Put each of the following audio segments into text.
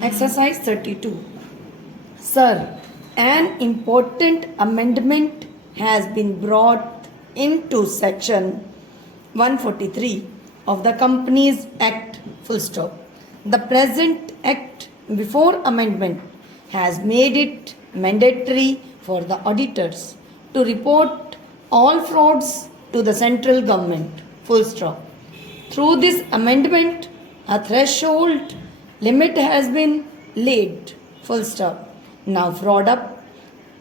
Exercise 32. Sir, an important amendment has been brought into section 143 of the Companies Act, full stop. The present act before amendment has made it mandatory for the auditors to report all frauds to the central government, full stop. Through this amendment, a threshold limit has been laid, full stop. Now fraud up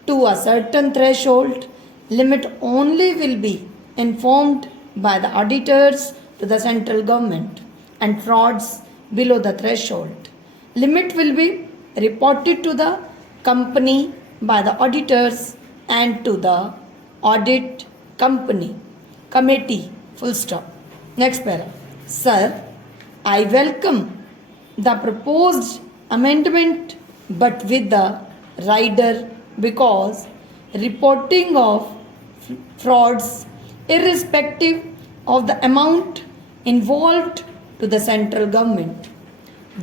to a certain threshold limit only will be informed by the auditors to the central government, and frauds below the threshold limit will be reported to the company by the auditors and to the audit committee, full stop. Next para. Sir, I welcome the proposed amendment but with the rider because reporting of frauds irrespective of the amount involved to the central government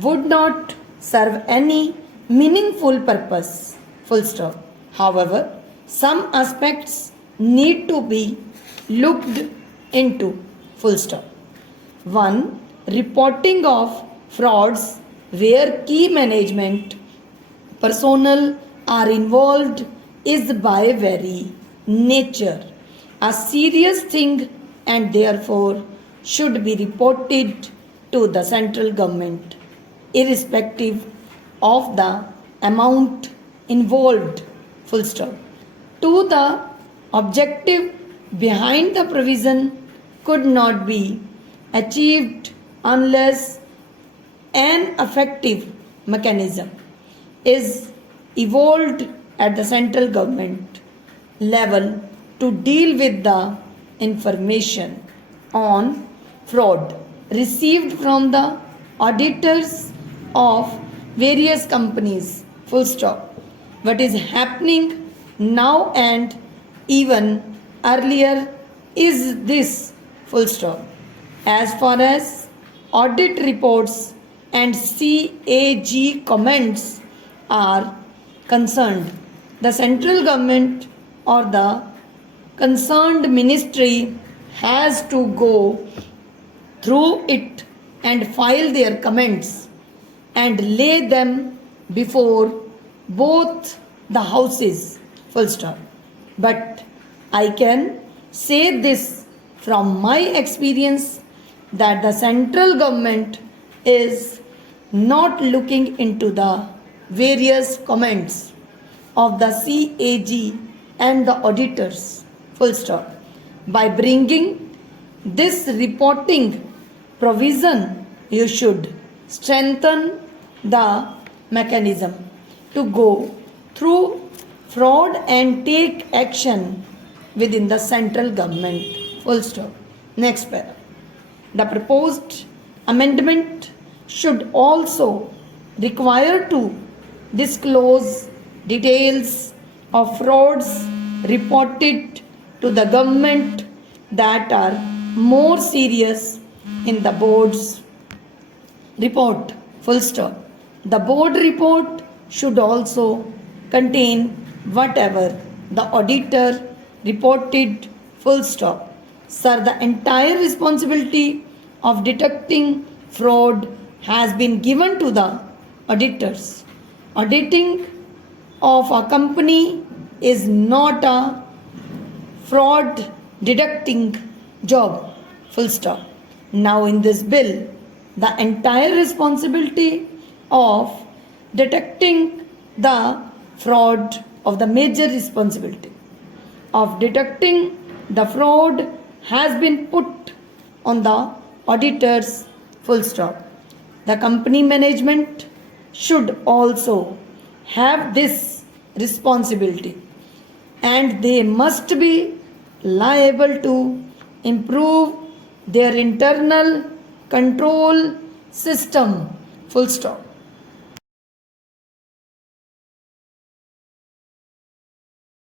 would not serve any meaningful purpose, full stop. However, some aspects need to be looked into, full stop. 1. Reporting of frauds where key management personnel are involved is by very nature a serious thing and therefore should be reported to the central government irrespective of the amount involved, full stop. 2. The objective behind the provision could not be achieved unless an effective mechanism is evolved at the central government level to deal with the information on fraud received from the auditors of various companies, full stop. What is happening now and even earlier is this, full stop. As far as audit reports and CAG comments are concerned, the central government or the concerned ministry has to go through it and file their comments and lay them before both the houses, full stop. But I can say this from my experience that the central government is not looking into the various comments of the CAG and the auditors, full stop. By bringing this reporting provision, you should strengthen the mechanism to go through fraud and take action within the central government, full stop. Next para. The proposed amendment should also require to disclose details of frauds reported to the government that are more serious in the board's report, full stop. The board report should also contain whatever the auditor reported, full stop. Sir, the entire responsibility of detecting fraud has been given to the auditors. Auditing of a company is not a fraud detecting job, full stop. Now in this bill, the entire responsibility of detecting the fraud of the major responsibility of detecting the fraud has been put on the auditors, full stop. The company management should also have this responsibility and they must be liable to improve their internal control system, full stop.